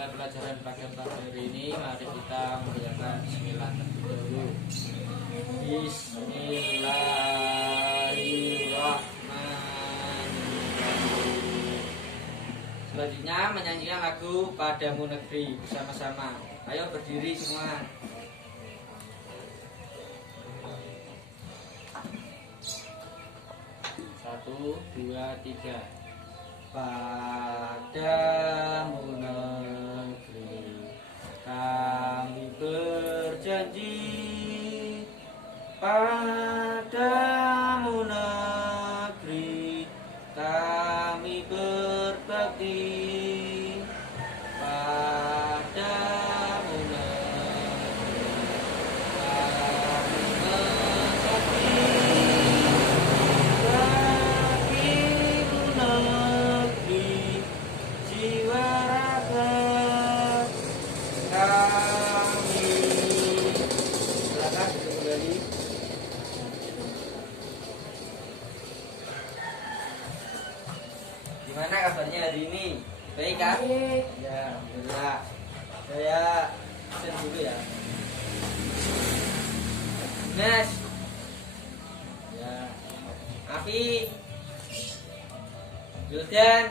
memulai pelajaran pada pagi hari ini, mari kita mengucapkan bismillah terlebih dahulu. Bismillahirrahmanirrahim. Selanjutnya menyanyikan lagu Padamu Negeri bersama-sama. Ayo berdiri semua. Satu, dua, tiga. Padamu negeri kami berjanji, padamu negeri kami berbakti, padamu negeri kami mengabdi, bagimu negeri jiwa raga kami. Silakan duduk kembali. Gimana kabarnya hari ini? Baik kan? Ya, alhamdulillah. Saya absen dulu ya. Nes. Ya. Afi. Juldan.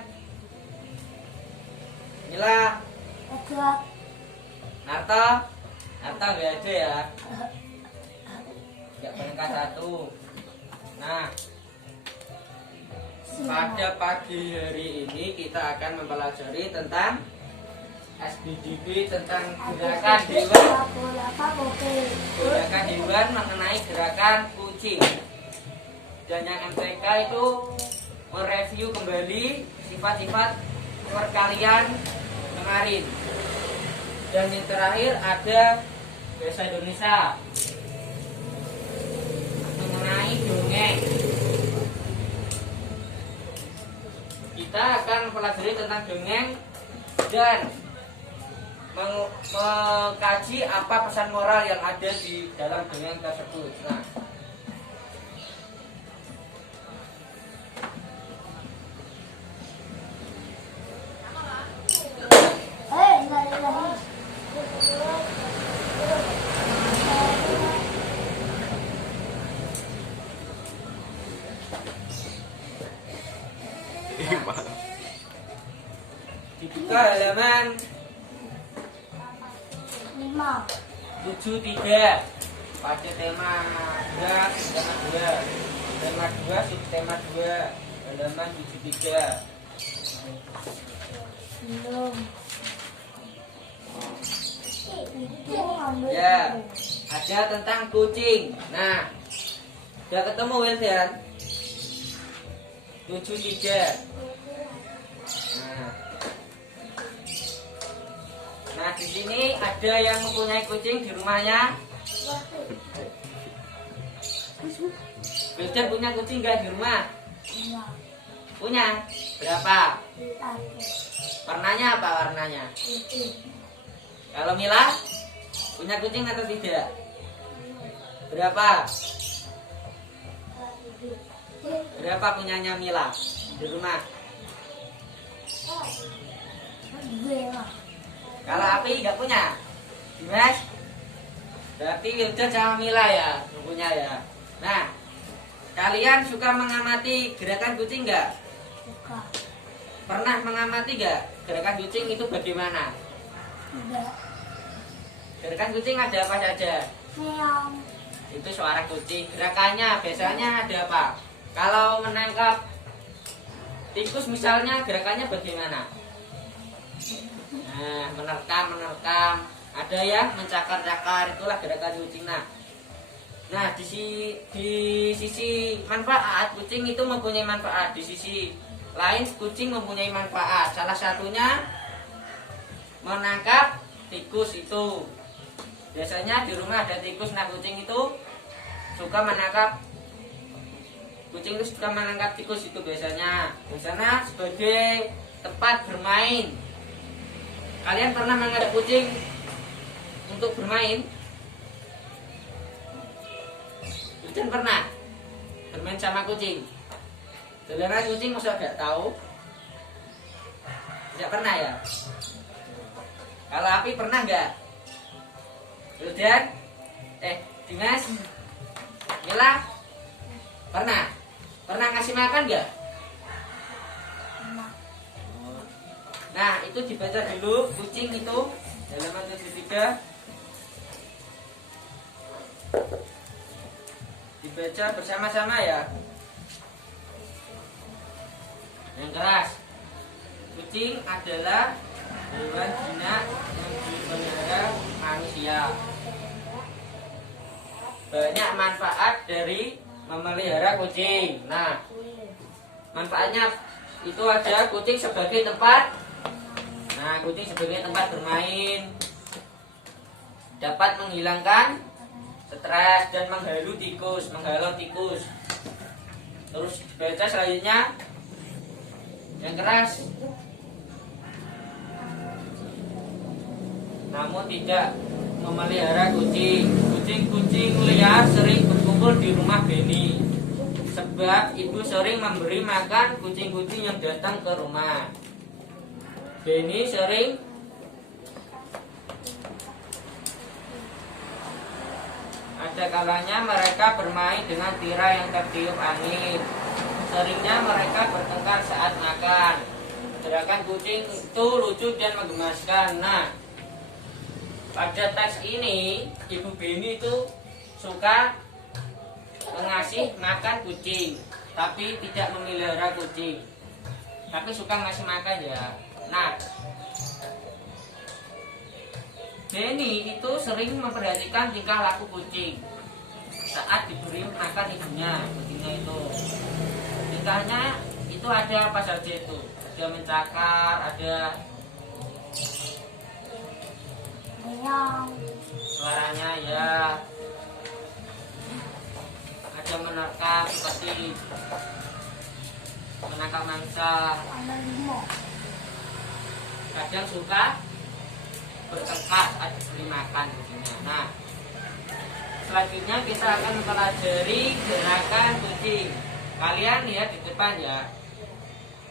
Mila. Narto. Narto nggak ada ya? Nggak berangkat satu. Nah, pada pagi hari ini kita akan mempelajari tentang SBDB, tentang gerakan hewan mengenai gerakan kucing. Dan yang MTK itu mereview kembali sifat-sifat perkalian kemarin. Dan yang terakhir ada bahasa Indonesia mengenai dongeng. Kita akan mempelajari tentang dongeng dan mengkaji apa pesan moral yang ada di dalam dongeng tersebut. Nah, dibuka halaman 73 pada tema 2 subtema 2 halaman 73. Ya, ada tentang kucing. Nah, udah ketemu Wildan? 73. Nah, di sini ada yang mempunyai kucing di rumahnya. Wildan punya kucing nggak di rumah? Punya. Berapa? Warnanya apa warnanya? Kalau Mila punya kucing atau tidak? Berapa? Berapa punyanya Mila di rumah? Kalau Api nggak punya, Dimas? Berarti Wildan sama Mila ya, punya ya. Nah, kalian suka mengamati gerakan kucing nggak? Suka. Pernah mengamati nggak gerakan kucing itu bagaimana? Tidak. Gerakan kucing ada apa saja? Meong. Itu suara kucing. Gerakannya biasanya ada apa? Kalau menangkap tikus misalnya gerakannya bagaimana? Nah, menerkam. Ada yang mencakar-cakar, itulah gerakan kucing. Nah, di sisi manfaat kucing itu mempunyai manfaat. Di sisi lain kucing mempunyai manfaat. Salah satunya menangkap tikus itu. Biasanya di rumah ada tikus. Nah, kucing itu suka menangkap tikus itu biasanya. Biasanya sebagai tempat bermain. Kalian pernah mengajak kucing untuk bermain? Wildan pernah bermain sama kucing. Dolanan kucing masa gak tahu? Tidak pernah ya? Kalau api pernah nggak? Udah? Dimas? Mila? Pernah? Pernah ngasih makan nggak? Nah, itu dibaca dulu kucing itu halaman 73. Dibaca bersama-sama ya. Yang keras. Kucing adalah hewan jinak yang dipelihara manusia. Banyak manfaat dari memelihara kucing. Nah, manfaatnya itu ada kucing sebagai tempat. Nah, kucing sebagai tempat bermain, dapat menghilangkan stres dan menghalau tikus. Terus baca selanjutnya yang keras. Namun tidak memelihara kucing. Kucing-kucing liar sering berkumpul di rumah Benny, sebab ibu sering memberi makan kucing-kucing yang datang ke rumah. Benny sering ada kalanya mereka bermain dengan tirai yang tertiup angin. Seringnya mereka bertengkar saat makan. Gerakan kucing itu lucu dan menggemaskan. Nah, pada teks ini Ibu Benny itu suka mengasih makan kucing, tapi tidak memelihara kucing, tapi suka ngasih makan ya. Nah, Benny itu sering memperhatikan tingkah laku kucing saat diberi makan ibunya. Kucingnya itu tingkahnya itu ada apa saja itu? Ada mencakar, ada suaranya ya, ada menerkam seperti menangkap mangsa. Kadang suka bertengkar saat diberi makan kucingnya. Nah, selanjutnya kita akan mempelajari gerakan kucing. Kalian lihat di depan ya.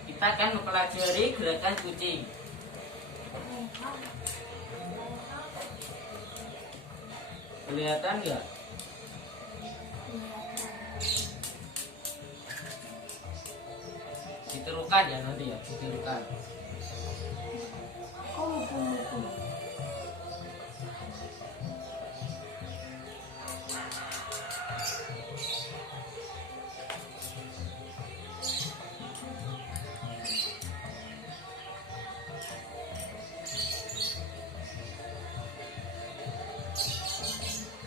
Kita akan mempelajari gerakan kucing. Kelihatan nggak? Ditirukan ya nanti ya, ditirukan.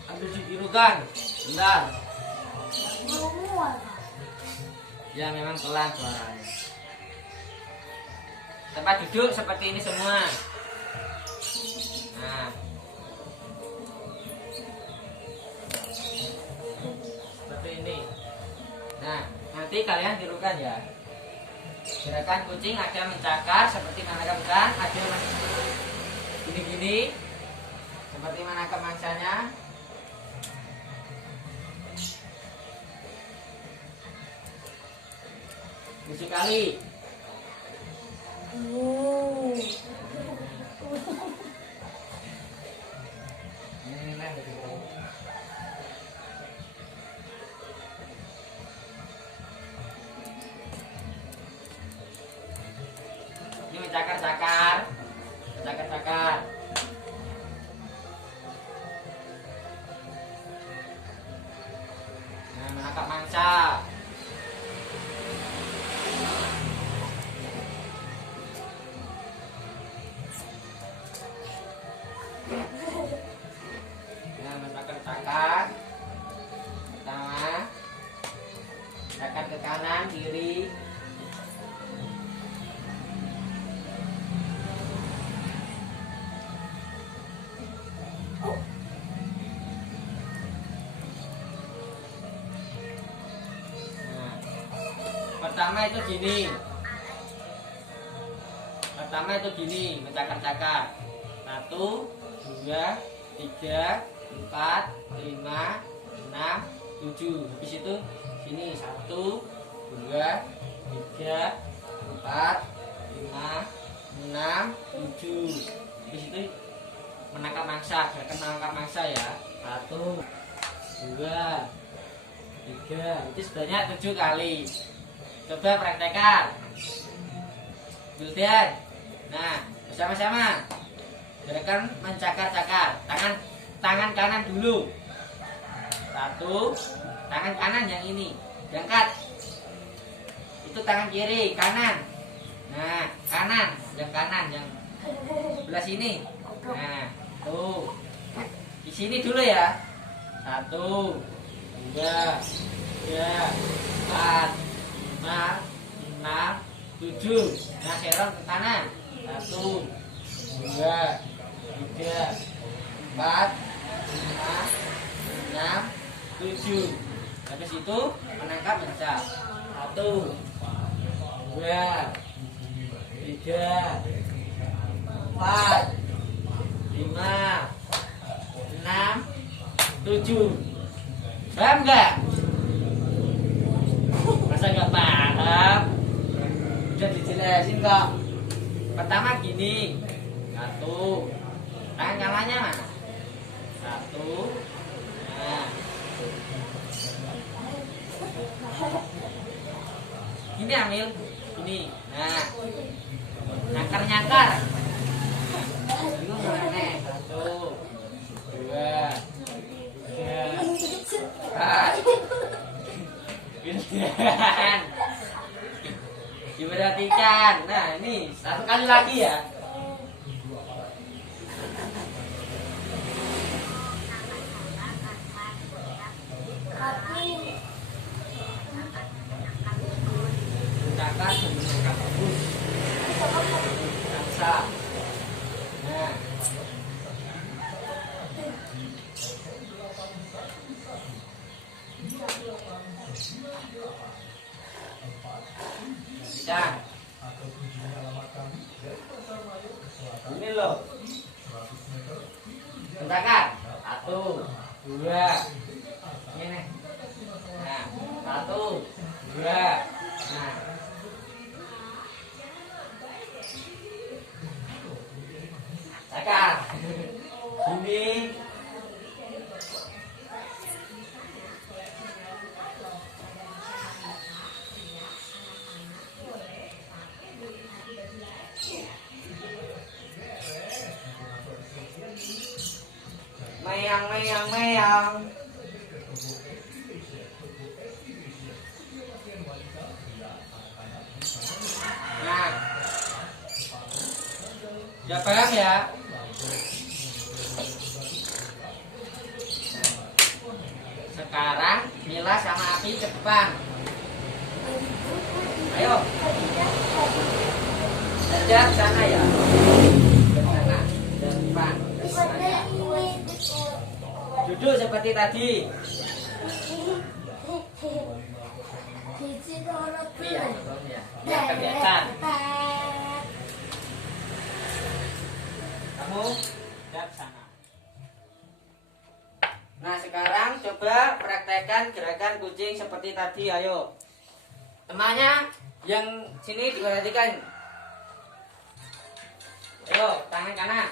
Ambil ditirukan, bentar. Ya memang pelan suaranya. Tempat duduk seperti ini semua. Nah, seperti ini. Nah, nanti kalian tirukan ya. Gerakan kucing ada mencakar seperti menangkap, ada gini-gini seperti menangkap mangsanya. Sekali. Ini mencakar-cakar. Mencakar-cakar. Nah, menangkap mangsa. Nah, mencakar-cakar. Pertama, cakar ke kanan, kiri. Nah, pertama itu gini. Mencakar-cakar. 1, 2, 3, 4, 5, 6, 7. Habis itu sini 1, 2, 3, 4, 5, 6, 7. Habis itu menangkap mangsa, gerakan menangkap mangsa ya. 1, 2, 3, itu sebanyak 7 kali. Coba praktekkan. Juldian. Nah, bersama-sama. Gerakan mencakar-cakar. Tangan kanan dulu. 1, tangan kanan yang ini. Diangkat. Itu tangan kiri, kanan. Nah, kanan, yang sebelah sini. Nah, tuh. Di sini dulu ya. 1, 2, 3, 4, 5, 6, 7. Nah, serong ke kanan. 1, 2, 3, 4, 5, 6, 7. Habis itu menangkap mangsa. 1, 2, 3, 4, 5, 6, 7. Paham nggak? Masa nggak paham? Udah dijelasin kok. Pertama gini. 1, tangan kanannya mana? 1. Nah, ini ambil ini. Nah, nyakar. Itu gimana? 1, 2, 3, 4. Giliran. Diperhatikan. Nah, ini 1 kali lagi ya. Cakar menggunakan bagus. Mangsa. Nah. Dan ini loh. Bentakan. 1, 2. Ini. Nah, 1, 2. Nah. Cakar. Sini. Meong. Nah, udah paham ya? Sekarang Mila sama Api ke depan. Ayo. Hadap sana ya. Ke sana. Ke depan. Duduk seperti tadi. Iya, contohnya. Biar kelihatan. Kamu hadap sana. Nah, sekarang coba praktekkan gerakan kucing seperti tadi. Ayo. Temannya yang sini diperhatikan. Ayo, tangan kanan.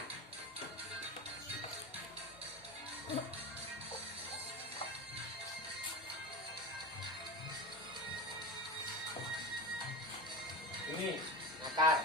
Ini nakar.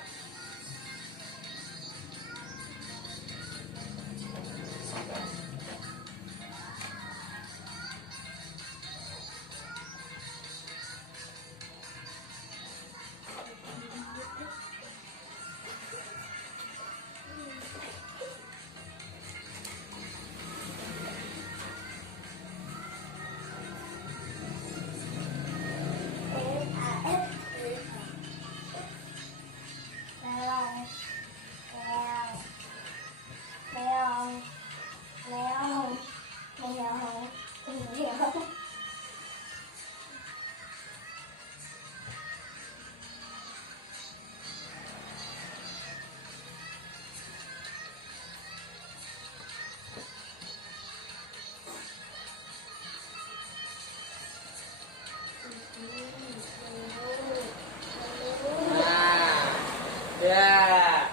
Ya,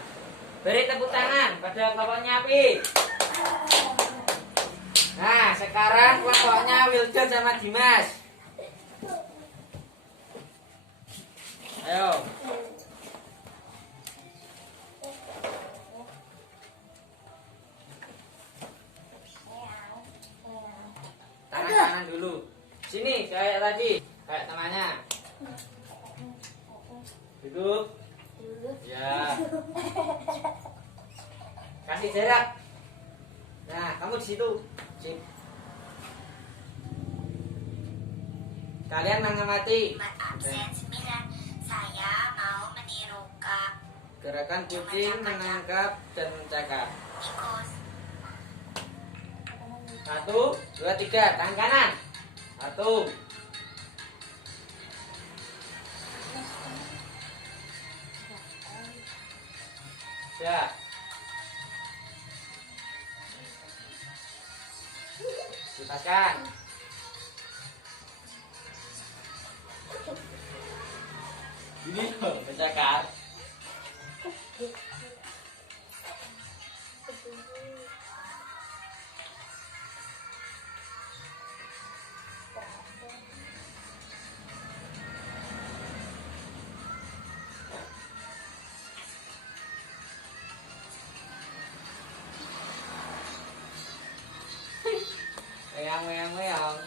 beri tepuk tangan pada kelompoknya Api. sekarang kelompoknya Wildan sama Dimas. Ayo. Tangan kanan dulu. Sini kayak tadi, kayak temannya. Duduk. Ya. Kasih jarak. Nah, kamu di situ. Sip. Kalian mengamati Absen 9. Saya mau meniru Kak gerakan kucing menangkap dan mencakar. Tikus. 1, 2, 3, tangan kanan. 1. Ya. Lepaskan. Ini loh, mencakar. Meong, meong, meong.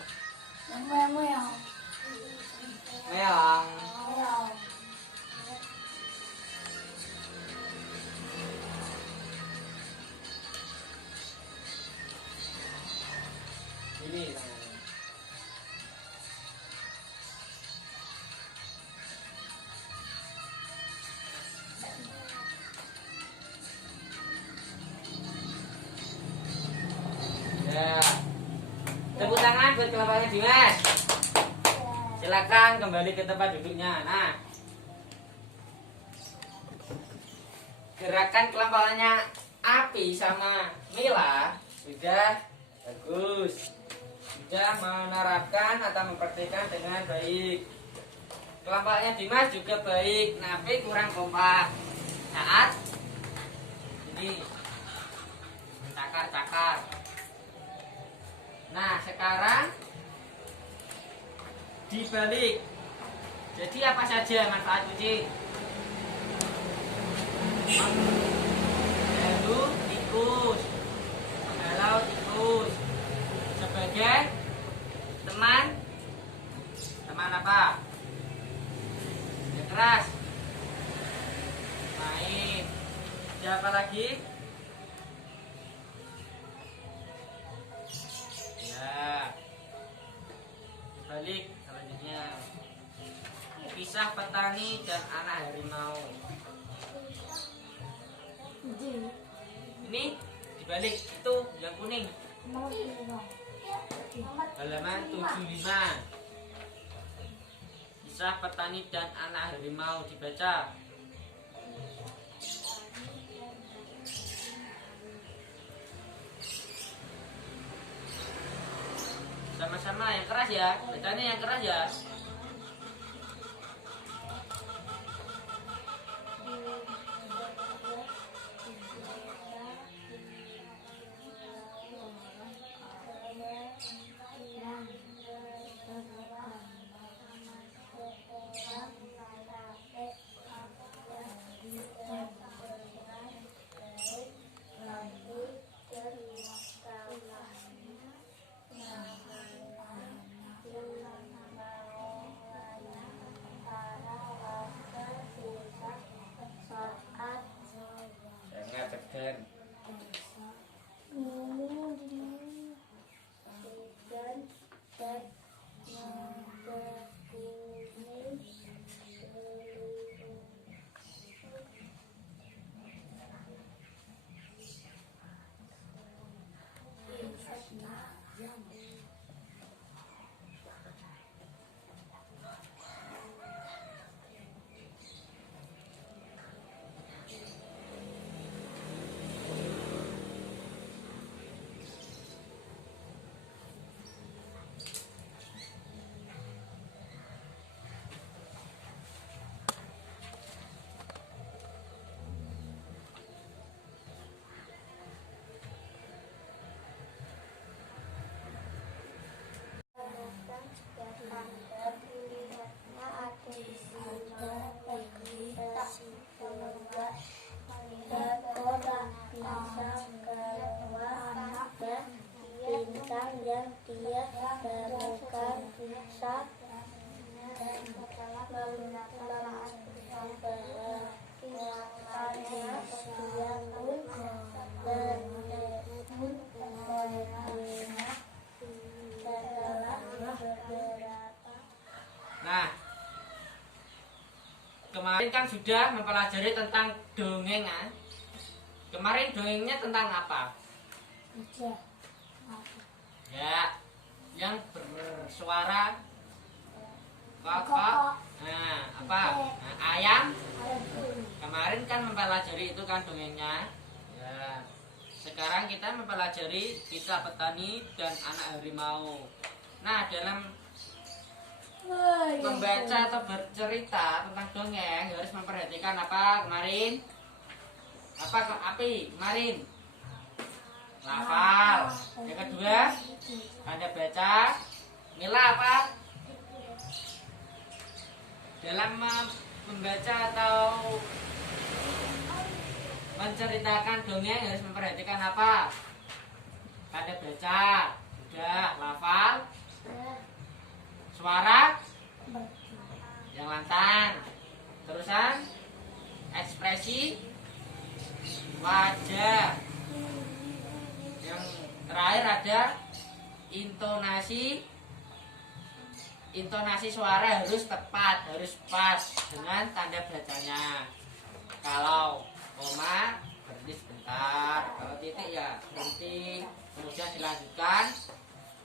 Meong, meong. Meong. Meong. Ini tangannya. Ya. Tepuk tangan buat kelompoknya Dimas. Silakan kembali ke tempat duduknya. Nah. Gerakan kelompoknya Api sama Mila sudah bagus. Sudah menerapkan atau mempraktikkan dengan baik. Kelompoknya Dimas juga baik, tapi kurang kompak. Saat ini cakar-cakar. Nah, sekarang dibalik. Jadi apa saja manfaat kucing? Lalu tikus, kalau tikus sebagai teman apa? Yang keras, main. Siapa lagi? Ya, balik selanjutnya. Kisah petani dan anak harimau. Ini dibalik itu yang kuning. Halaman 75. Kisah petani dan anak harimau dibaca. Sama-sama yang keras ya, bacanya yang keras ya. yang dia temukan saat memperhatikannya, dia pun bertemu dengannya setelah beberapa. Nah, kemarin kan sudah mempelajari tentang dongeng, kan? Kemarin dongengnya tentang apa? Ya, yang bersuara kokok. Nah, apa? Nah, ayam. Kemarin kan mempelajari itu kan dongengnya. Ya. Sekarang kita mempelajari kisah petani dan anak harimau. Nah, dalam membaca atau bercerita tentang dongeng harus memperhatikan apa kemarin? Apa api kemarin? Lafal. Yang kedua, Anda baca. Mila apa? Dalam membaca atau menceritakan dongeng harus memperhatikan apa? Anda baca. Sudah, lafal. Suara yang lantang, terusan ekspresi wajah, yang terakhir ada intonasi suara harus tepat, harus pas dengan tanda bacanya. Kalau koma berhenti sebentar, kalau titik ya berhenti, kemudian dilanjutkan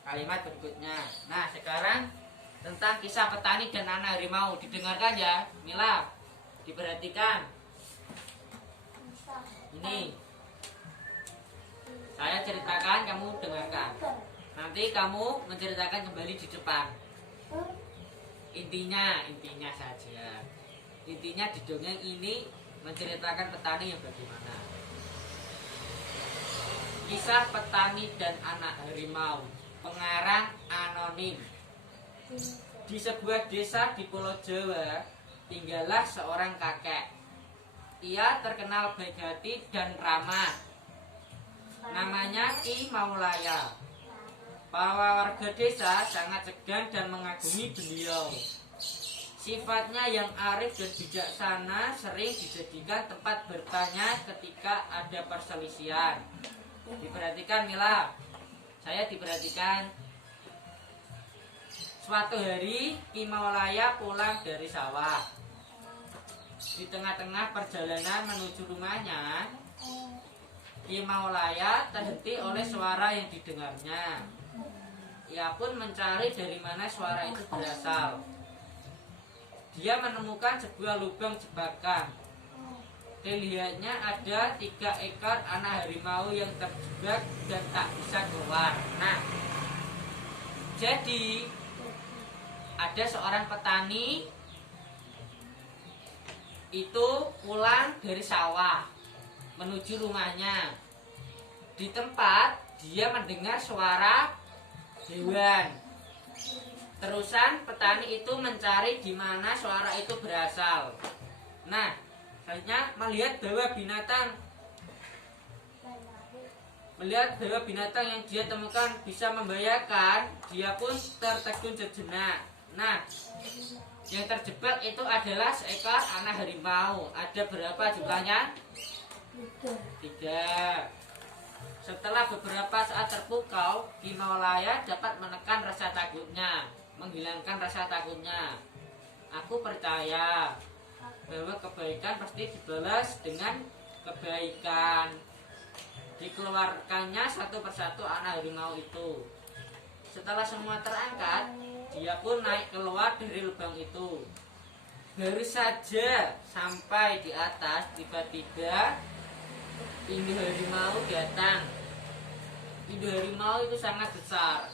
kalimat berikutnya. Nah, sekarang tentang kisah petani dan anak harimau, didengarkan ya, Mila, diperhatikan. Ini saya ceritakan, kamu dengarkan. Nanti kamu menceritakan kembali di depan. Intinya saja. Intinya di dongeng ini menceritakan petani yang bagaimana. Kisah petani dan anak harimau. Pengarang anonim. Di sebuah desa di Pulau Jawa tinggallah seorang kakek. Ia terkenal baik hati dan ramah. Namanya Ki Maulaya. Para warga desa sangat segan dan mengagumi beliau. Sifatnya yang arif dan bijaksana sering dijadikan tempat bertanya ketika ada perselisihan. Diperhatikan, Mila. Saya diperhatikan. Suatu hari Ki Maulaya pulang dari sawah. Di tengah-tengah perjalanan menuju rumahnya, Ki Maulaya terhenti oleh suara yang didengarnya. Ia pun mencari dari mana suara itu berasal. Dia menemukan sebuah lubang jebakan. Dilihatnya ada 3 ekor anak harimau yang terjebak dan tak bisa keluar. Nah, jadi ada seorang petani itu pulang dari sawah menuju rumahnya. Di tempat dia mendengar suara hewan. Terusan petani itu mencari di mana suara itu berasal. Nah, selanjutnya melihat bahwa binatang yang dia temukan bisa membahayakan, dia pun tertegun sejenak. Nah, yang terjebak itu adalah seekor anak harimau. Ada berapa jumlahnya? 3. Setelah beberapa saat terpukau, Ki Maulaya dapat menekan rasa takutnya, menghilangkan rasa takutnya. Aku percaya bahwa kebaikan pasti dibalas dengan kebaikan. Dikeluarkannya satu persatu anak harimau itu. Setelah semua terangkat, dia pun naik keluar dari lubang itu. Baru saja sampai di atas, tiba-tiba induk harimau datang. Induk harimau itu sangat besar.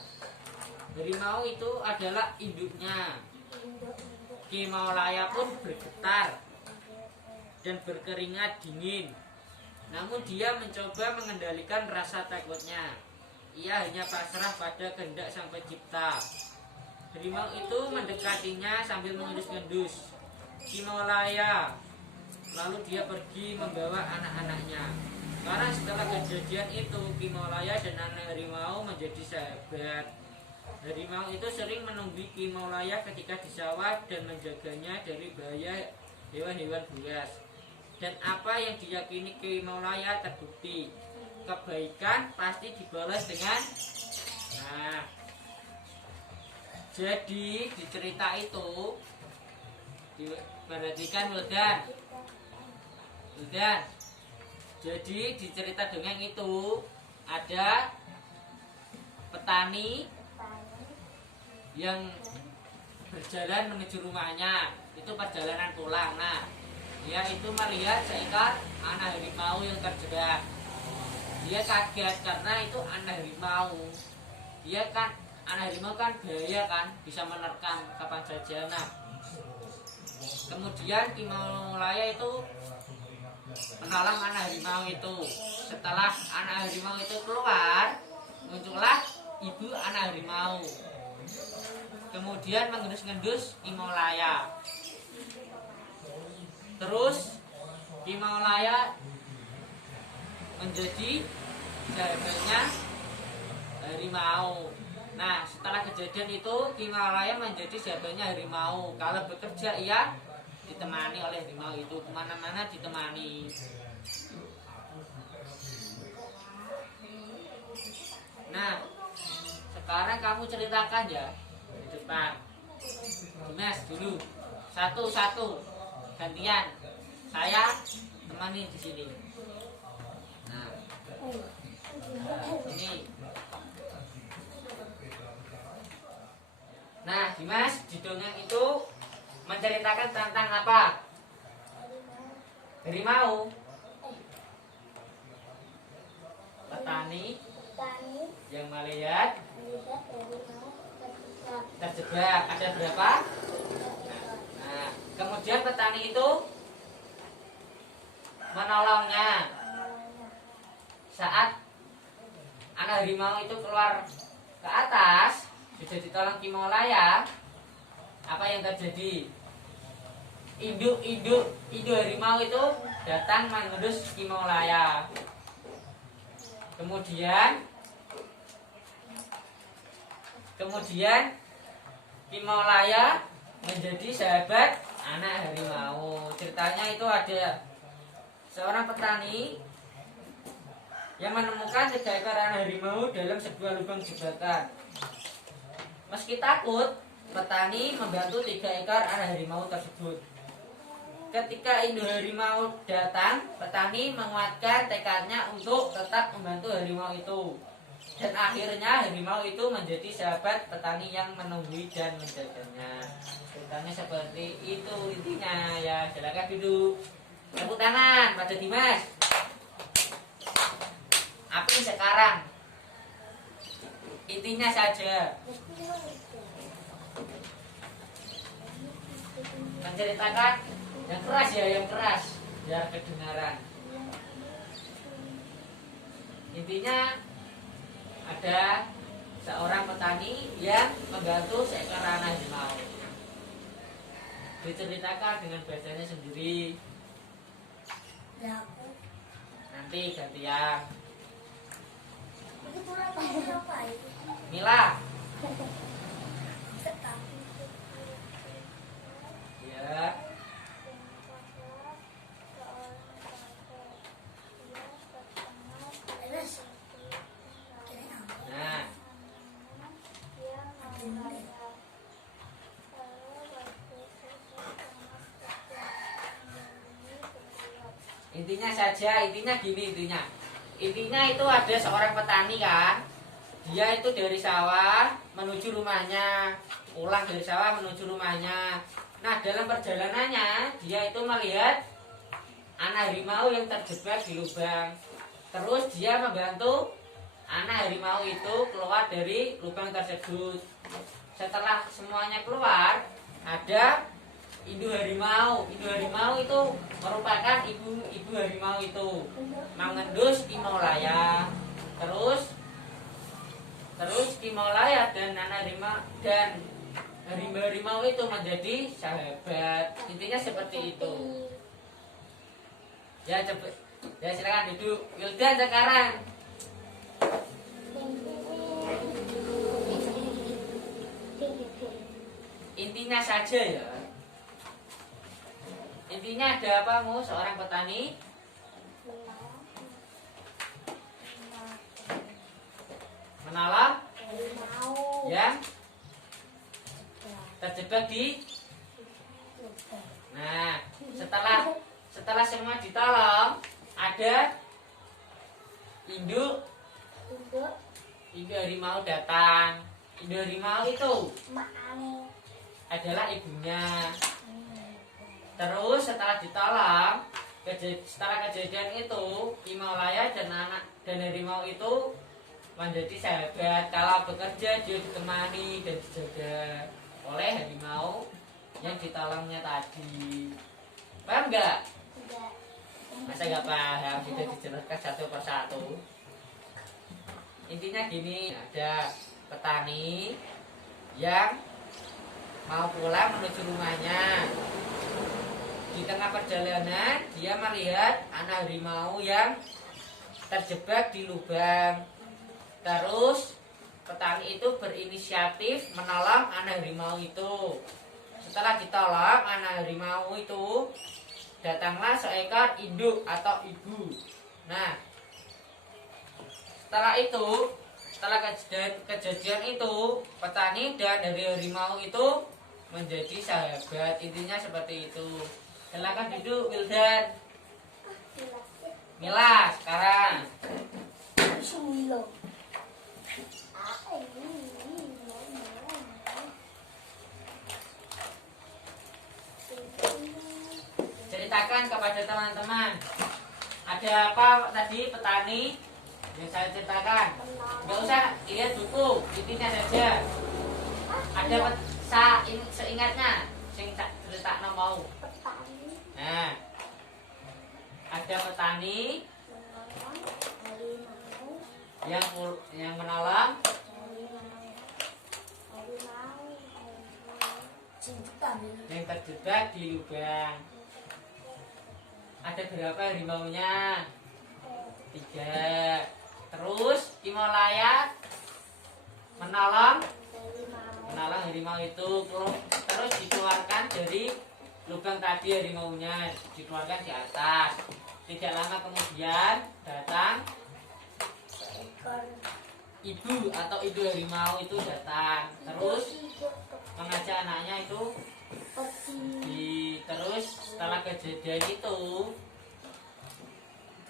Harimau itu adalah induknya. Ki Maulaya pun bergetar dan berkeringat dingin. Namun dia mencoba mengendalikan rasa takutnya. Ia hanya pasrah pada kehendak Sang Pencipta. Harimau itu mendekatinya sambil mengendus-endus. Ki Maulaya. Lalu dia pergi membawa anak-anaknya. Karena setelah kejadian itu Kimaulaya dan anak harimau menjadi sahabat. Harimau itu sering menunggu Kimaulaya ketika di sawah dan menjaganya dari bahaya hewan-hewan buas. Dan apa yang diyakini Kimaulaya terbukti. Kebaikan pasti dibalas dengan jadi di cerita itu diperhatikan Wildan. Jadi di cerita dongeng itu ada petani yang berjalan menuju rumahnya. Itu perjalanan pulang. Nah, dia itu melihat seekor anak harimau yang terjerat. Dia kaget karena itu anak harimau. Anak harimau kan bahaya kan, bisa menerkam kapan saja. Nah, kemudian Kimaulaya itu menolong anak harimau itu. Setelah anak harimau itu keluar, muncullah ibu anak harimau. Kemudian mengendus-ngendus Kimaulaya. Terus Kimaulaya menjadi sahabatnya harimau. Nah, setelah kejadian itu Kimaulaya menjadi sahabatnya harimau. Kalau bekerja ia ditemani oleh harimau itu, kemana-mana ditemani. Nah, sekarang kamu ceritakan ya di depan. Dimas dulu, satu-satu, gantian. Saya temani di sini. Nah, ini. Nah, Dimas di dongeng itu menceritakan tentang apa? Harimau. Petani yang melihat terjebak. Ada berapa? Nah, kemudian petani itu menolongnya. Saat anak harimau itu keluar ke atas, sudah ditolong Kimaulaya, apa yang terjadi? Induk harimau itu datang mengendus Kimaulaya. Kemudian Kimaulaya menjadi sahabat anak harimau. Ceritanya itu ada seorang petani yang menemukan 3 ekor anak harimau dalam sebuah lubang jebakan. Meski takut, petani membantu 3 ekor anak harimau tersebut. Ketika induk harimau datang, petani menguatkan tekadnya untuk tetap membantu harimau itu. Dan akhirnya harimau itu menjadi sahabat petani yang menunggui dan menjaganya. Ceritanya seperti itu intinya ya. Silakan duduk. Tepuk tangan pada Dimas. Apa yang sekarang? Intinya saja. Menceritakan yang keras ya, yang keras biar kedengaran. Intinya ada seorang petani yang membantu seekor anak harimau. Diceritakan dengan bahasanya sendiri. Nanti gantian. Mila. Ya. Nah. Intinya gini. Intinya itu ada seorang petani kan. Dia itu dari sawah menuju rumahnya, pulang dari sawah menuju rumahnya. Nah, dalam perjalanannya dia itu melihat anak harimau yang terjebak di lubang. Terus dia membantu anak harimau itu keluar dari lubang tersebut. Setelah semuanya keluar, ada induk harimau. Induk harimau itu merupakan ibu harimau itu mengendus Kimaulaya. Terus Kimaulaya dan anak harimau dan harimau itu menjadi sahabat. Intinya seperti itu. Ya, Ya silakan duduk. Wildan sekarang. Intinya saja ya. Intinya ada apa mu seorang petani menanam yang terjebak di. Nah, setelah semua ditolong, ada induk harimau datang. Induk harimau itu adalah ibunya. Terus setelah ditolong, setelah kejadian itu, Himalaya dan anak dan harimau itu menjadi sahabat. Kalau bekerja dia ditemani dan dijaga oleh harimau yang ditolongnya tadi. Paham nggak? Masa nggak paham? Sudah dijelaskan satu persatu. Intinya gini, ada petani yang mau pulang menuju rumahnya. Di tengah perjalanan dia melihat anak harimau yang terjebak di lubang. Terus petani itu berinisiatif menolong anak harimau itu. Setelah ditolong anak harimau itu, datanglah seekor induk atau ibu. Nah, setelah kejadian itu, petani dan dari harimau itu menjadi sahabat. Intinya seperti itu. Silakan duduk, Wildan. Mila sekarang. Ceritakan kepada teman-teman. Ada apa tadi petani yang saya ceritakan? Nggak usah lihat buku, intinya saja. Ada seingatnya, sing tak cerita mau. Nah, ada petani yang menolong yang terjebak di lubang. Ada berapa harimaunya? 3. Terus Himalaya menolong harimau itu, terus dikeluarkan dari lubang tadi harimaunya, dikeluarkan di atas. Tidak lama kemudian datang ibu atau ibu harimau itu datang, terus mengajak anaknya itu terus setelah kejadian itu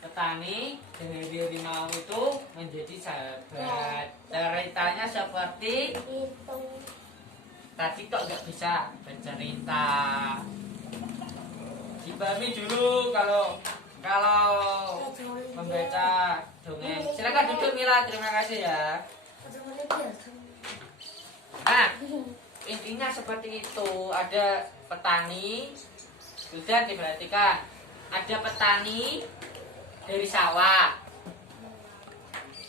petani dan harimau itu menjadi sahabat. Ceritanya seperti tadi kok nggak bisa bercerita. Dipahami dulu kalau membaca dongeng. Silakan duduk Mila, terima kasih ya. Nah, intinya seperti itu. Ada petani, sudah diperhatikan. Ada petani dari sawah.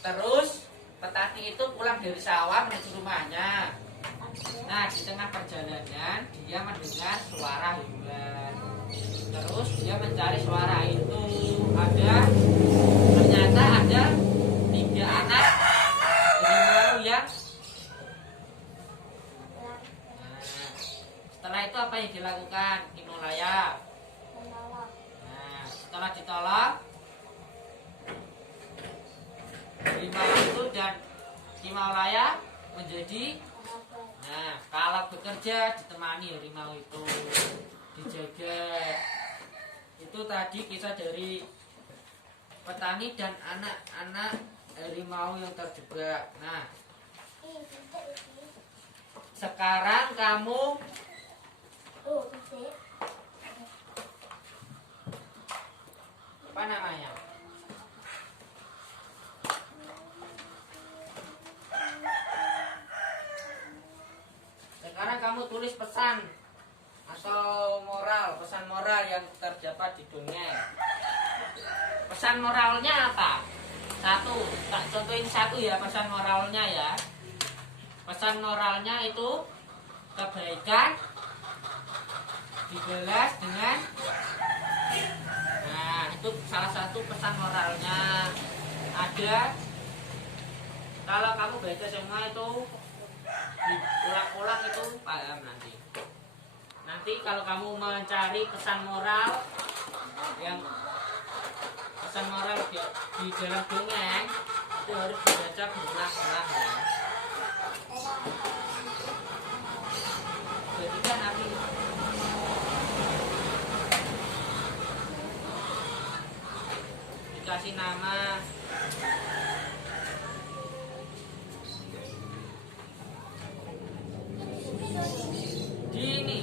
Terus petani itu pulang dari sawah menuju rumahnya. Nah, di tengah perjalanan dia mendengar suara hewan. Terus dia mencari suara itu. Ternyata ada 3 anak harimau yang. Nah, setelah itu apa yang dilakukan Himalaya? Nah, setelah ditolong harimau itu dan Himalaya menjadi. Nah, kalau bekerja ditemani harimau itu, dijaga. Itu tadi kisah dari petani dan anak-anak harimau yang terjebak. Nah, sekarang kamu apa namanya? Sekarang kamu tulis pesan atau pesan moral yang terdapat di dongeng. Pesan moralnya apa? Tak contohin satu ya pesan moralnya ya. Pesan moralnya itu kebaikan dibalas dengan. Nah, itu salah satu pesan moralnya. Ada, kalau kamu baca semua itu diulang-ulang itu paham nanti. Nanti kalau kamu mencari pesan moral yang pesan moral di dalam dongeng itu harus dibaca berulang-ulang ya. Jadi kan nanti dikasih nama. Di ini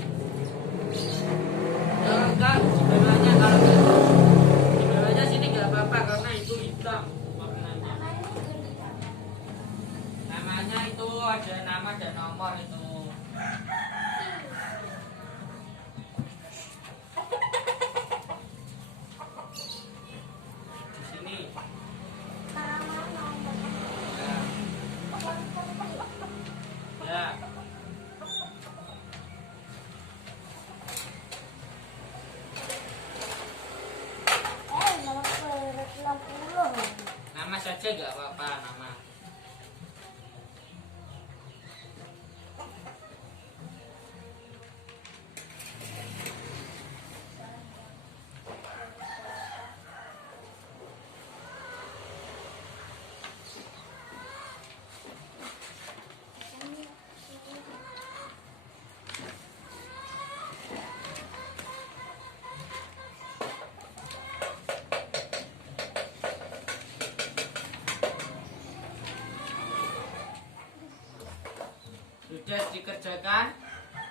kalau enggak di bawahnya, kalau enggak di bawahnya sini enggak apa-apa karena itu hitam warnanya. Namanya itu ada nama dan nomor itu. Di sini. Ya. Ya. Nomor 60. Nama saja enggak apa-apa, nama. Sudah dikerjakan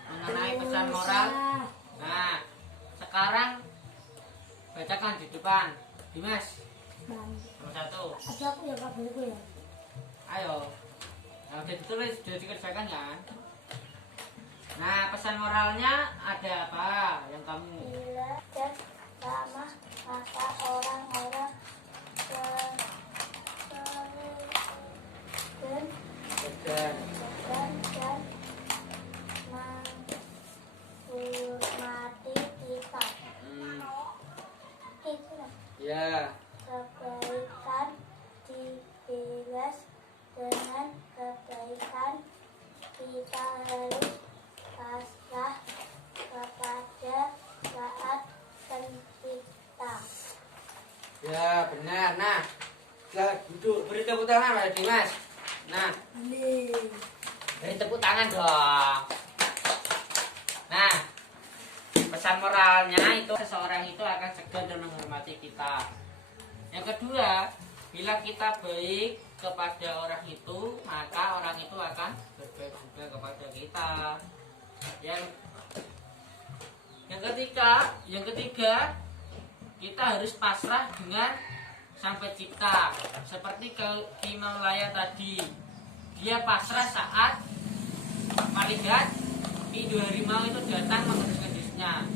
mengenai pesan moral. Nah, sekarang bacakan di depan, Dimas. Nomor 1. Ada aku ya Kak, boleh ya? Ayo. Nah, udah ditulis, sudah dikerjakan kan? Nah, pesan moralnya ada apa yang kamu? Bila dan lama maka orang-orang Dan dan menghormati kita. Itu lah. ya, Kebaikan dibalas dengan kebaikan. Kita harus pasrah kepada saat pencipta. ya benar. Nah, setelah duduk beri tepuk tangan pada Dimas. Nah, beri tepuk tangan dong. Nah, pesan moralnya itu seseorang itu akan segan dan menghormati kita. Yang kedua, bila kita baik kepada orang itu, maka orang itu akan berbaik juga kepada kita. Yang ketiga, kita harus pasrah dengan Sang Pencipta. Seperti Ki Maulaya tadi, dia pasrah saat melihat Ki Harimau itu datang mengendus-endusnya.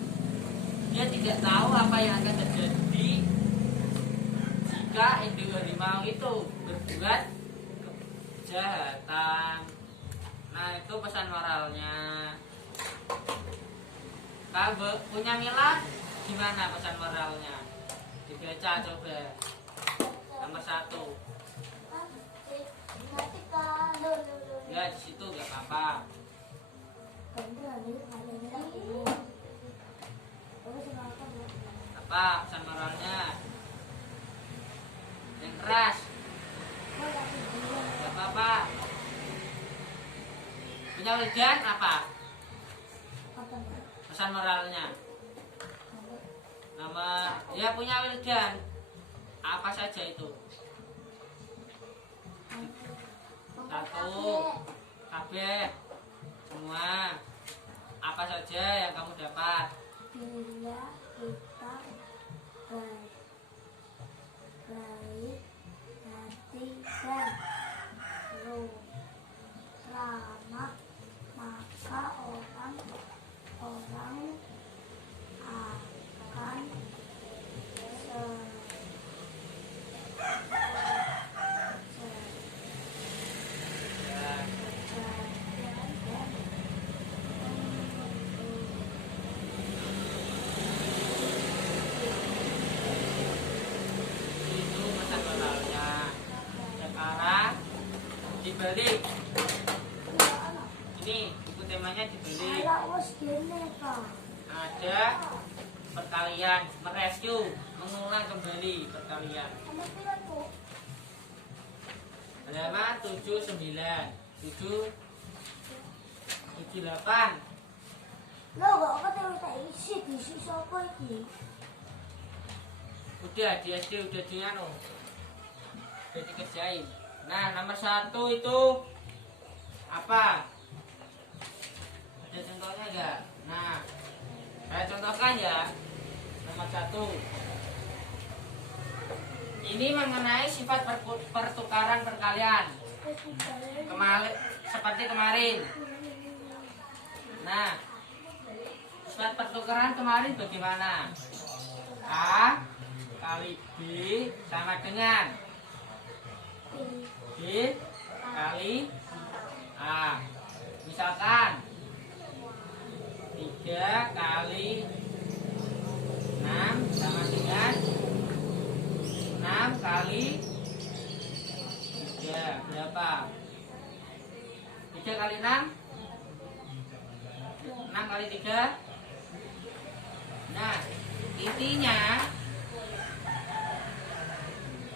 Dia tidak tahu apa yang akan terjadi jika induk harimau itu berbuat kejahatan. Nah, itu pesan moralnya. Kamu punya Mila, gimana pesan moralnya? Dibaca coba. Nomor 1. Nanti kalau Ya, di situ nggak apa-apa. Apa pesan moralnya? Yang keras. Gak apa-apa. Punya wedan apa? Pesan moralnya. Nama ya punya wedan. Apa saja itu? 1. Kabeh. Semua. Apa saja yang kamu dapat? bila kita baik hati dan ramah, maka orang akan dibalik. Ini buku temanya dibalik. Ala wis gene Kak. Ada perkalian, merescue, mengulang kembali perkalian. Ada pira tuh? Halaman 79, 78. Lo kok ketemu tak isi diisi sapa iki? Udah di SD udah dianu. Udah dikerjain. Nah, nomor 1 itu apa? Ada contohnya enggak? Nah, saya contohkan ya. Nomor 1. Ini mengenai sifat pertukaran perkalian. Seperti kemarin. Nah, sifat pertukaran kemarin bagaimana? A kali B sama dengan B kali A. Misalkan 3 kali 6 sama dengan 6 kali 3. Berapa? 3 kali 6? 6 kali 3? Nah, intinya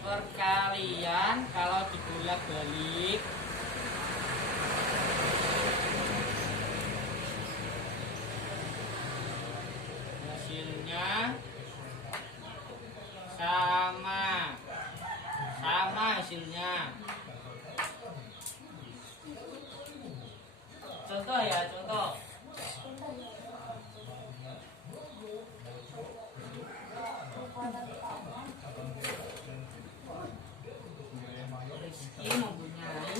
perkalian kalau dibolak-balik hasilnya sama hasilnya. Contoh ya, contoh. Rizky mempunyai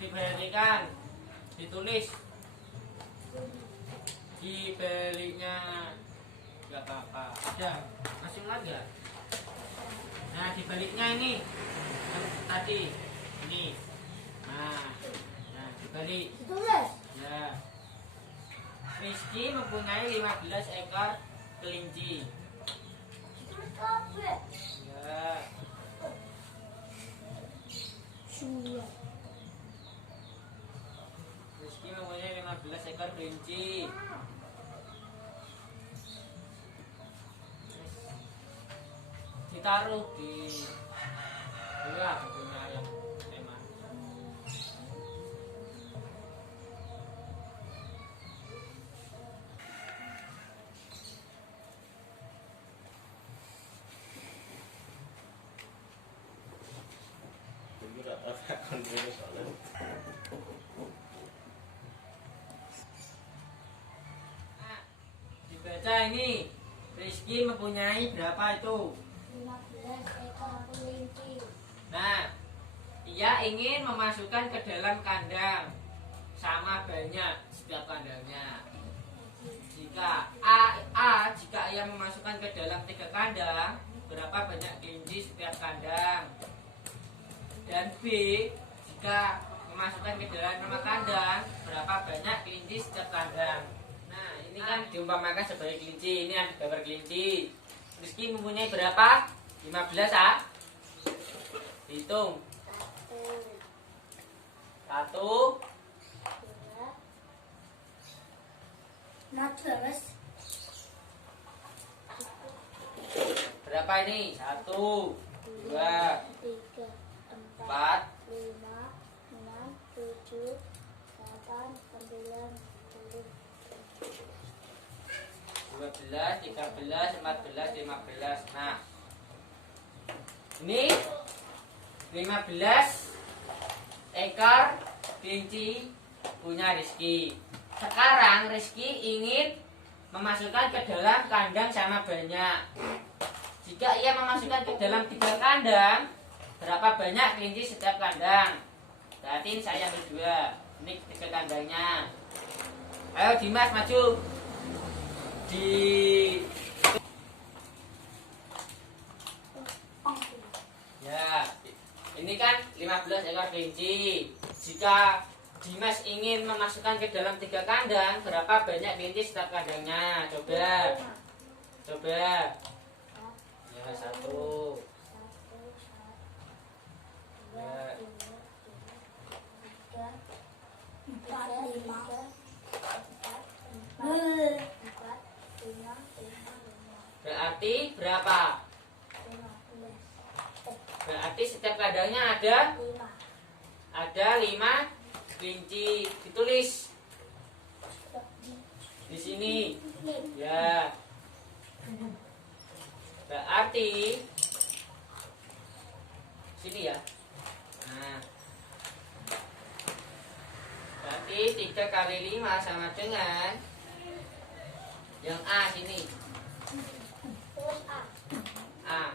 dibalikan, ditulis dibaliknya nggak apa-apa. Ada masih lagi ya? Nah dibaliknya ini yang tadi ini Nah, dibalik. Ditulis. Ya. Rizky mempunyai 15 ekor kelinci. Ditulis kabeh. Ya. Sudah. Rizky mempunyai 15 ekor kelinci. Ditaruh di dua punya yang memang. Nah, dibaca ini. Rizky mempunyai berapa itu? 15 ekor kelinci. Nah, ia ingin memasukkan ke dalam kandang sama banyak setiap kandangnya. Jika ia memasukkan ke dalam 3 kandang, berapa banyak kelinci setiap kandang? Dan B, jika memasukkan ke dalam 5 kandang, berapa banyak kelinci setiap kandang? Nah, ini kan diumpamakan sebagai kelinci, ini ada gambar kelinci. Rizky mempunyai berapa? 15 ah? Hitung. 1, 2, 15. berapa ini? 1, 2, 3, 4, 4, 5, 6, 7, 8, 9, 10. 12, 13, 14, 15. Nah, ini 15 ekor kelinci punya Rizky. Sekarang Rizky ingin memasukkan ke dalam kandang sama banyak. Jika ia memasukkan ke dalam 3 kandang, berapa banyak kelinci setiap kandang? Berarti saya ambil 2. Ini 3 kandangnya. Ayo Dimas maju. Ya, ini kan 15 ekor kelinci. Jika Dimas ingin memasukkan ke dalam 3 kandang, berapa banyak kelinci setiap kandangnya? Coba. Ya, 1. Ya. 4, 5. Berarti berapa? Berarti setiap kandangnya ada 5 kelinci. Ditulis di sini. Ya. Berarti sini ya. Nah. Berarti 3 kali 5 sama dengan yang A sini. A.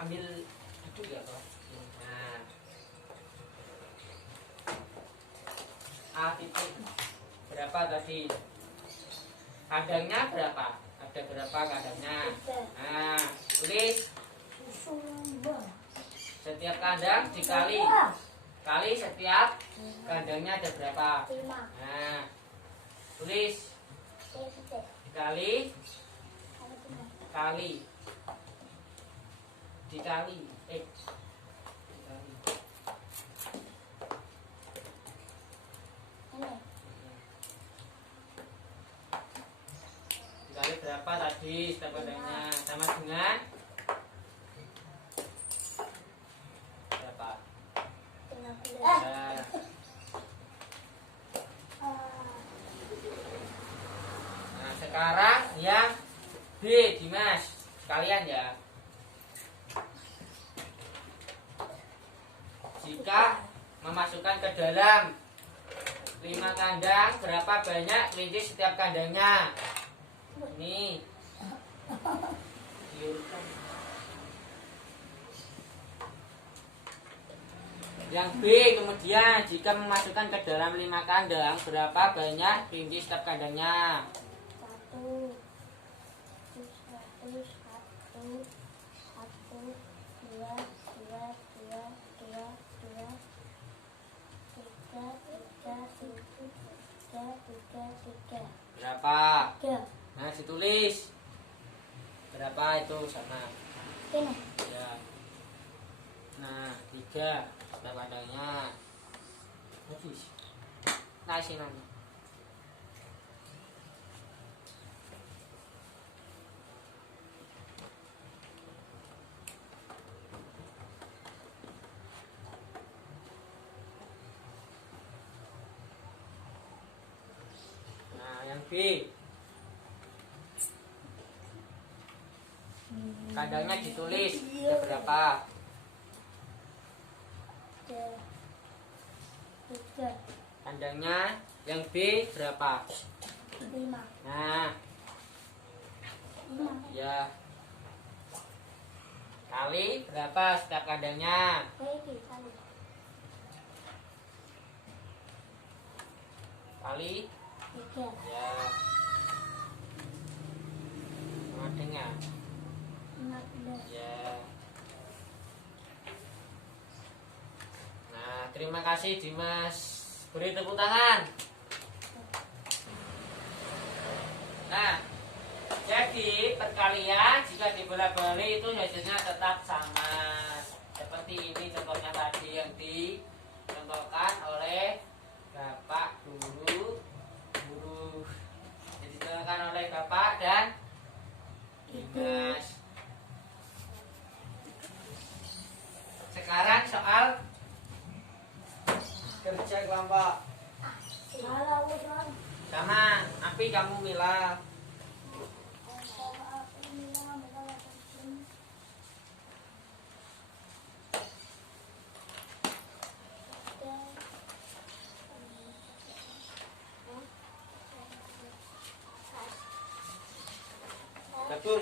Ambil itu ya toh. Nah. A titik. Berapa tadi? Kandangnya berapa? Ada berapa kandangnya? Nah, tulis setiap kandang dikali setiap kandangnya ada berapa? 5. Nah, tulis dikali dikali berapa tadi setiap kandangnya sama dengan berapa? Nah, nah, sekarang yang B, Dimas, sekalian ya. Jika memasukkan ke dalam 5 kandang, berapa banyak kelinci setiap kandangnya? Ini diurutkan. Yang B kemudian, jika memasukkan ke dalam 5 kandang, berapa banyak kelinci setiap kandangnya? 1, 1, 1, 2, 2, tiga. Berapa? Tiga. Nah, ditulis. Berapa itu sana? Ini. Ya. Nah, 3 setiap adanya. Habis. Nah, sini. Nah, yang B. Kandangnya ditulis. Ada berapa? Tiga. Kandangnya yang B berapa? 5. Nah, 5. ya. Kali berapa setiap kandangnya? Ini kali. Kali 3. ya. Adanya 15. ya. Nah, terima kasih Dimas. Beri tepuk tangan. Nah, jadi perkalian jika dibola-balik itu hasilnya tetap sama. Seperti ini contohnya tadi yang dicontohkan oleh Bapak Guru. Jadi dicontohkan oleh Bapak dan Dimas. Sekarang soal kerja kelompok. Salah urusan. Sama Api kamu Mila.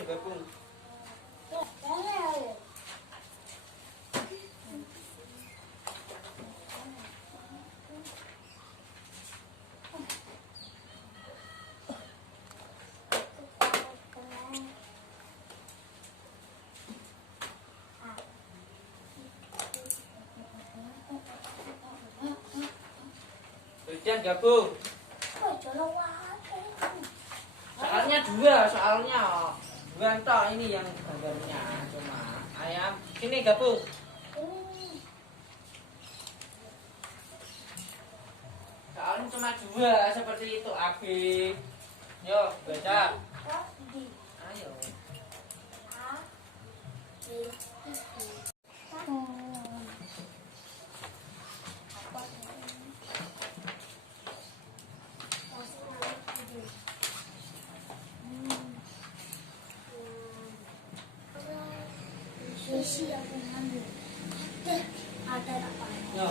Gabung. Kemudian gabung. Soalnya 2, soalnya bukan toh ini yang gambarnya cuma ayam. Sini gabung. Soalnya cuma 2 seperti itu Abi. Yo, baca. Ayo. Isi aku ngambil. Ada apa? Yo.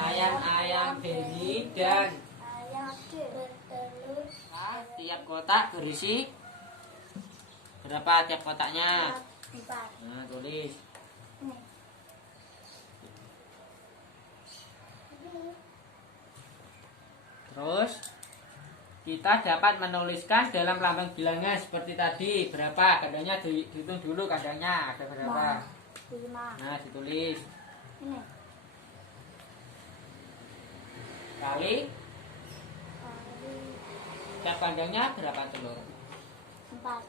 Ayam Beni dan Ayam bertelur. nah, tiap kotak berisi berapa tiap kotaknya? 4. Nah, tulis. Terus kita dapat menuliskan dalam lambang bilangan seperti tadi. Berapa kandangnya dihitung dulu kandangnya ada berapa. 5. Nah, ditulis. Ini. Kali tiap kandangnya berapa telur? 4.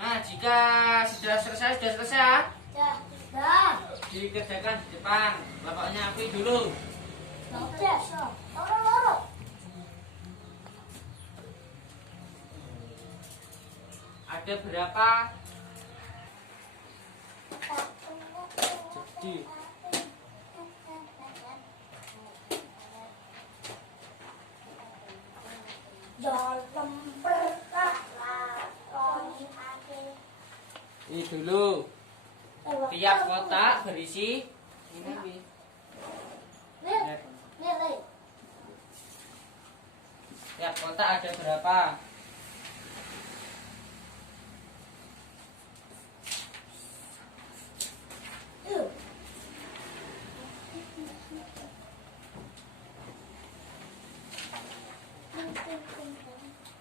Nah, jika sudah selesai Dah. dikerjakan di depan. Bapaknya Api dulu. Loro. Ada berapa? Jadi Dalam ini dulu. Tiap kotak berisi ini Bi. Nilai. Tiap kotak ada berapa?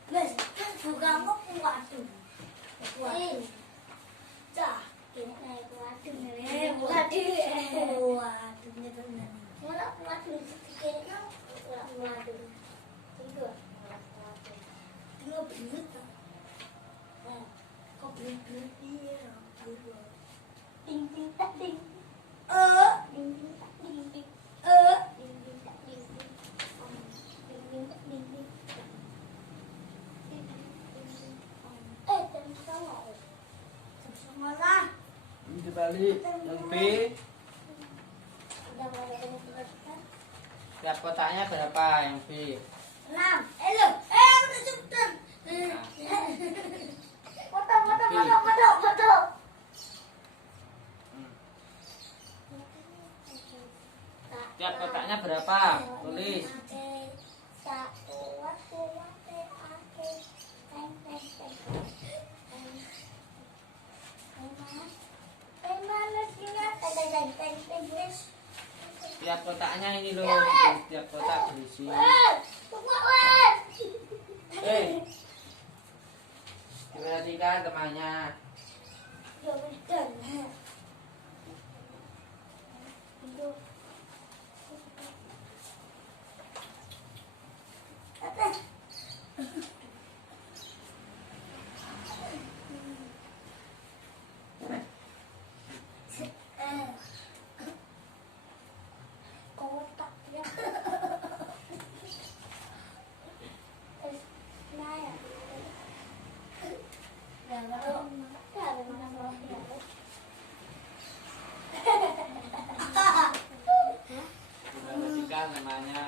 Guys, bukan kok waduh. Waduh. Cah, ini waduh. Waduh. Waduh. Mulak madu sedikitnya mulak madu. Itu dua belut. Kok belut dia? Ding ding tak ding. Ding ding tak ding ding. Ding ding tak ding ding. Ding ding tak ding ding. Jam sama. Jam sama lah. Ini dibalik. Yang B. Udah mulai ada kan? Tiap kotaknya berapa yang B? 6. Lo. Udah cepetan. Foto. Tiap kotaknya berapa? Tulis. Tiap kotaknya ini loh. Tiap kotak berisi. Diperhatikan temannya. Kotak ya. Diperhatikan namanya.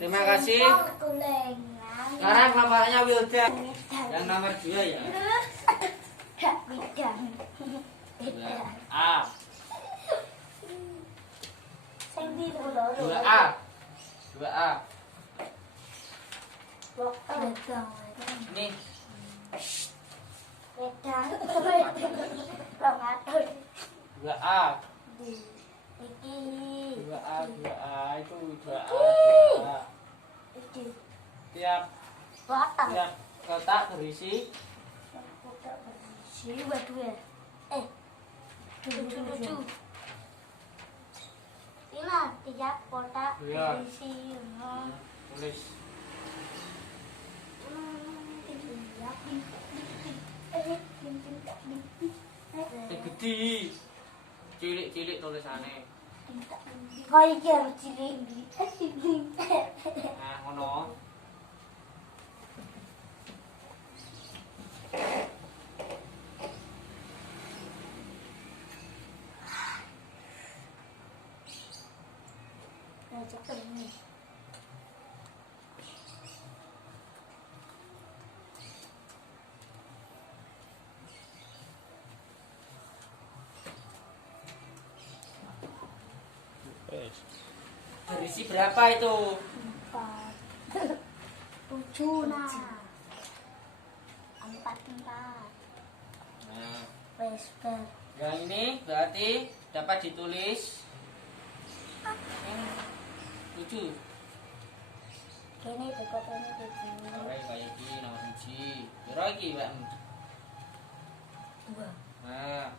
Terima kasih. Sekarang bapaknya Wilda yang nomor 2 ya. A. 2A. 2A. Ini 2A. 2A, 2A itu 2A, 2A. Tiap kotak berisi tiga kotak Iya. berisi tulis. Gede. Cilik-cilik tulisannya. Kau iki harus cilik. Nah, ngono. Berisi berapa itu? 7 nah. 4. Nah, Wes ber. yang ini berarti dapat ditulis 7. Kene dekotane 7. Ora kaya iki nomor 1. Piro iki, Pak? 2. Nah,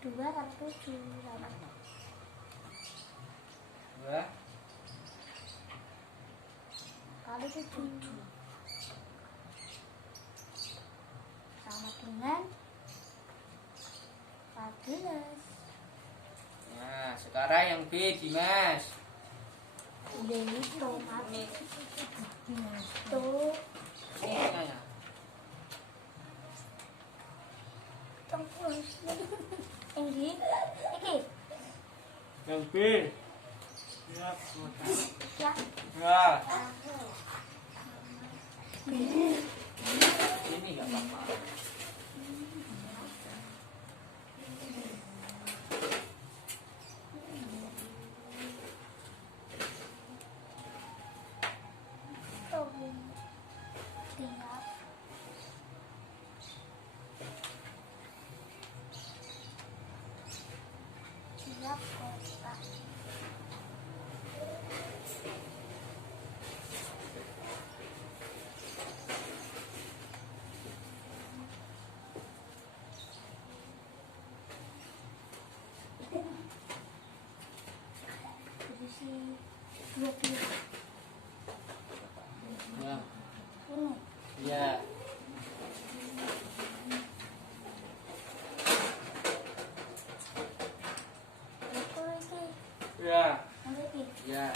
2 kali 7 sama 2 kali 7 sama dengan 14. Nah, sekarang yang B, Dimas. Udah itu Ini tuh ya. terus ini iki Yang B. Siap, ya ya. Ini enggak apa-apa. tiap Sisi 20. Ya. Ini. Ya. Itu lagi. Ya. Lagi. Ya.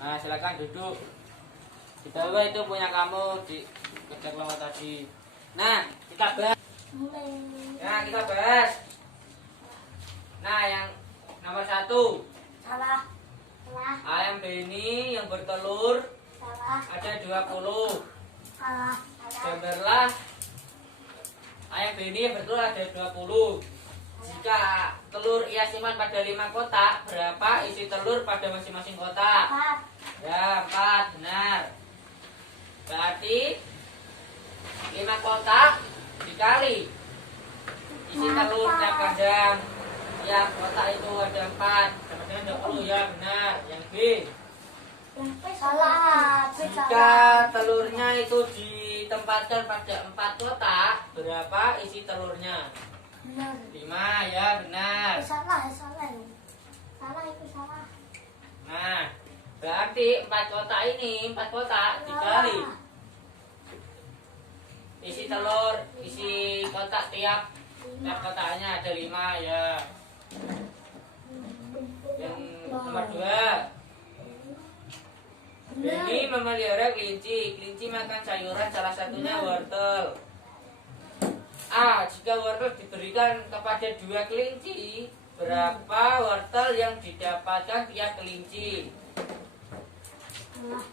Nah, silakan duduk. Dulu itu punya kamu di kerja lama tadi. Nah, kita bahas. Mulai. Nah, kita bahas. Nah, yang nomor 1. Salah. Salah. Ayam beni yang bertelur Salah. ada 20. Salah. Salah. Gambarlah ayam beni yang bertelur ada 20. Jika telur ia simpan pada 5 kotak, berapa isi telur pada masing-masing kotak? 4. Ya, 4, benar. Berarti 5 kotak dikali isi telur tiap kandang. Ya, kotak itu ada 4. Sama dengan 20, ya benar. Yang B. Yang P salah. P Jika salah. telurnya itu ditempatkan pada 4 kotak, berapa isi telurnya? Benar. 5, ya benar. Salah. Salah. Salah itu salah. Nah, berarti 4 kotak ini, 4 kotak dikali isi telur, isi kotak tiap kotaknya ada 5, ya. Yang nomor 2. Beni memelihara kelinci. Kelinci makan sayuran, salah satunya wortel. A. Jika wortel diberikan kepada 2 kelinci, berapa wortel yang didapatkan tiap kelinci? Salah.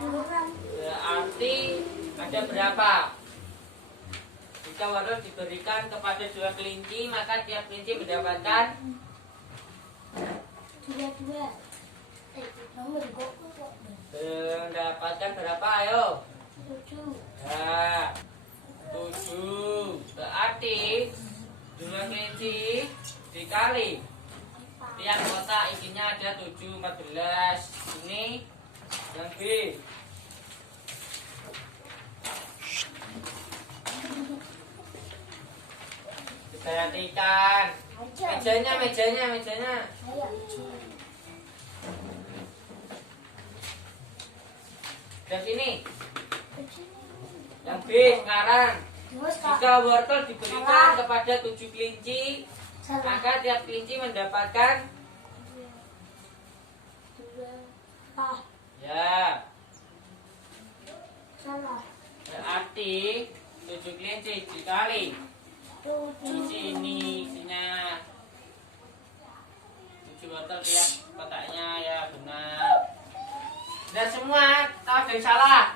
Beneran. Berarti ada berapa? Jika wortel diberikan kepada 2 kelinci, maka tiap kelinci mendapatkan Dua. Nomor kok. mendapatkan berapa? Ayo. 7. Ya, 7. Berarti 2 kelinci dikali tiap kotak isinya ada 7, 14. Ini yang B. Perhatikan mejanya. Dan sini yang B sekarang. Jika wortel diberikan kepada 7 kelinci, maka tiap kelinci mendapatkan ya. Salah. Berarti 7 kelinci dikali isi ini isinya 7 wortel tiap kotaknya, ya benar. Dan semua tahu ada yang salah.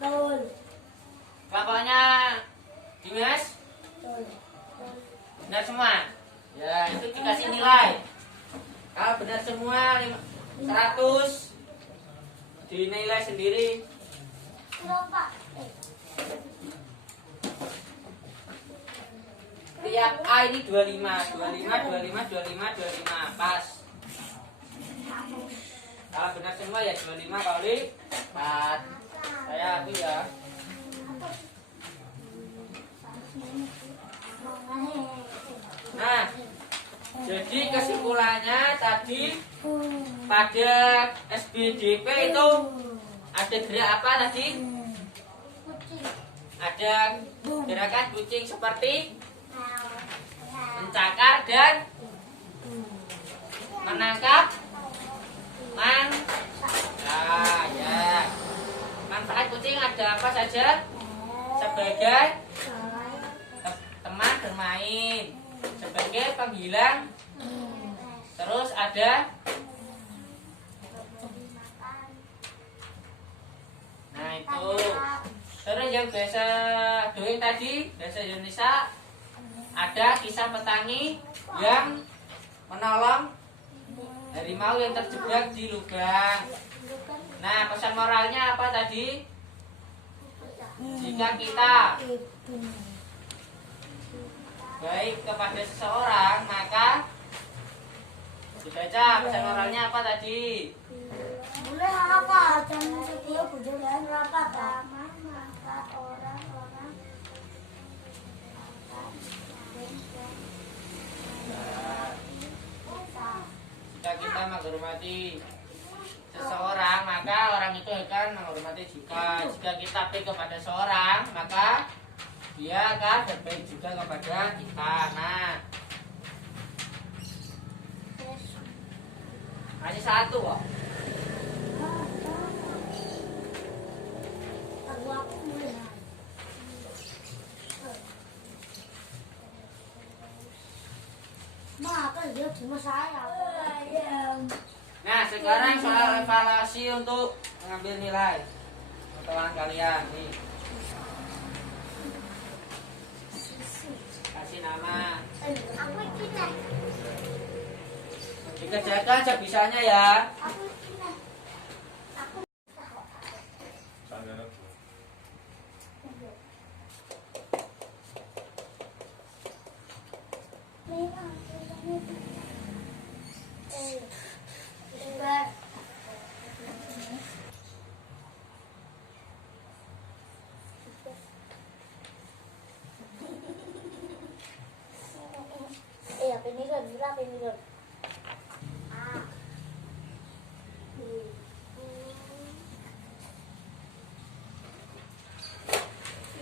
Betul. Bapaknya Dimas Betul. benar semua. Ya, itu dikasih nilai. Kalau benar semua 100 dinilai sendiri. Berapa? Tiap A ini 25 pas. Kalau benar semua ya 25 kali 4. Saya aku ya. Nah, jadi kesimpulannya tadi pada SBDP itu ada gerak apa tadi? Ada gerakan kucing seperti mencakar dan menangkap Nah, ya. Manfaat kucing ada apa saja? Sebagai teman bermain, sebagai penghilang, terus ada nah itu. Terus yang biasa doing tadi, bahasa Indonesia, ada kisah petani yang menolong harimau yang terjebak di lubang. Nah, pesan moralnya apa tadi? Jika kita baik kepada seseorang, maka Dibaca pesan moralnya apa tadi? Boleh apa? Jangan setia bujulan apa pertama maka orang-orang Jika kita menghormati seseorang, maka orang itu akan menghormati juga. Jika kita baik kepada seorang, maka dia akan berbaik juga kepada kita. Nah, masih satu kok. aku mulai. Maka dia cuma saya. Nah, sekarang soal evaluasi untuk mengambil nilai pengetahuan kalian nih. Kasih nama. Aku ini. Dikerjakan sebisanya ya. Aku ini. Aku. Pinggir.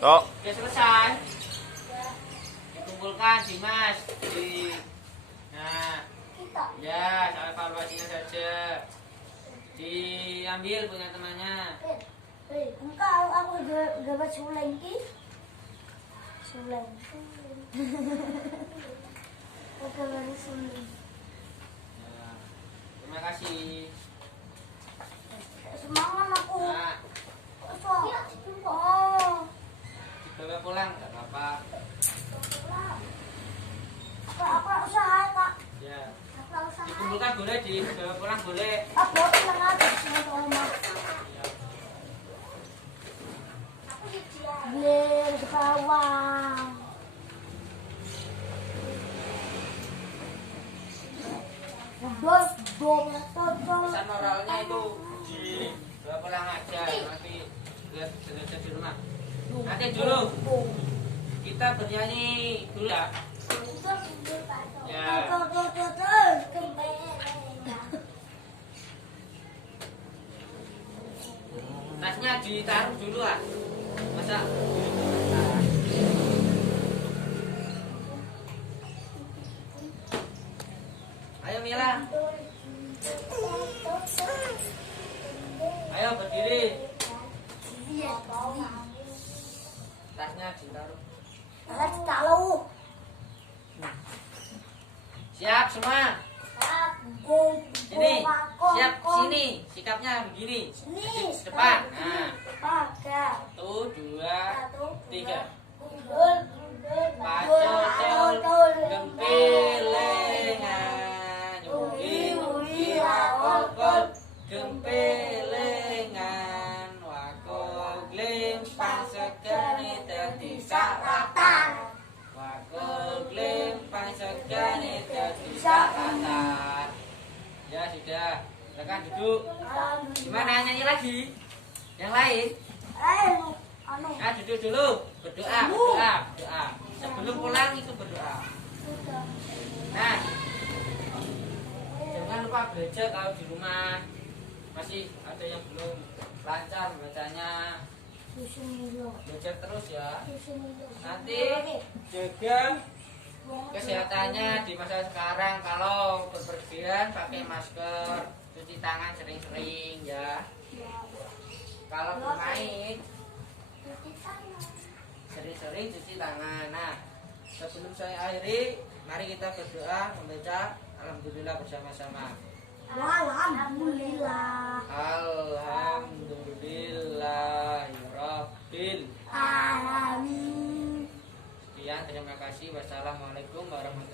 Tok. Oke, selesai. Dikumpulkan Dimas di. Nah, Kita. ya, soal evaluasinya saja. Diambil punya temannya. Engkau aku dapat suleng ki. Suleng. Oke, baru suleng. Ya, terima kasih. Semangat aku. Nah, Oh. dibawa pulang nggak apa-apa. Apa usaha kak? Ya, Apa usaha? dikumpulkan boleh, dibawa pulang boleh. Aku pulang aja sama rumah. Ya. Biar ke bawah. Pesan moralnya itu dibawa pulang aja, nanti lihat saja di rumah. Nanti dulu kita bernyanyi dulu ya. Ya. Tasnya ditaruh dulu ah. Masa? Ayo Mila, ayo berdiri. Tasnya ditaruh. Siap semua. Sini, siap sini. Sikapnya begini. Sini. Depan. Nah, Pakai. 1, 2, 3. Pacul, Pacul, gempelengan, yuki, wakokol, gempelengan, wakok, lempang segani dadi salatan, wakok, lempang segani dadi salatan. Ya sudah, silakan duduk. Gimana nyanyi lagi? Yang lain? Nah, duduk dulu, berdoa. Sebelum pulang itu berdoa. Nah, jangan lupa belajar kalau di rumah masih ada yang belum lancar bacanya. Belajar terus ya. Nanti jaga kesehatannya di masa sekarang. Kalau berpergian pakai masker, cuci tangan sering-sering ya. Kalau bermain sering-sering cuci tangan. Nah, sebelum saya akhiri, mari kita berdoa membaca Alhamdulillah bersama-sama. Alhamdulillah. Alhamdulillahirabbil Alamin. Sekian, terima kasih. Wassalamualaikum warahmatullahi wabarakatuh.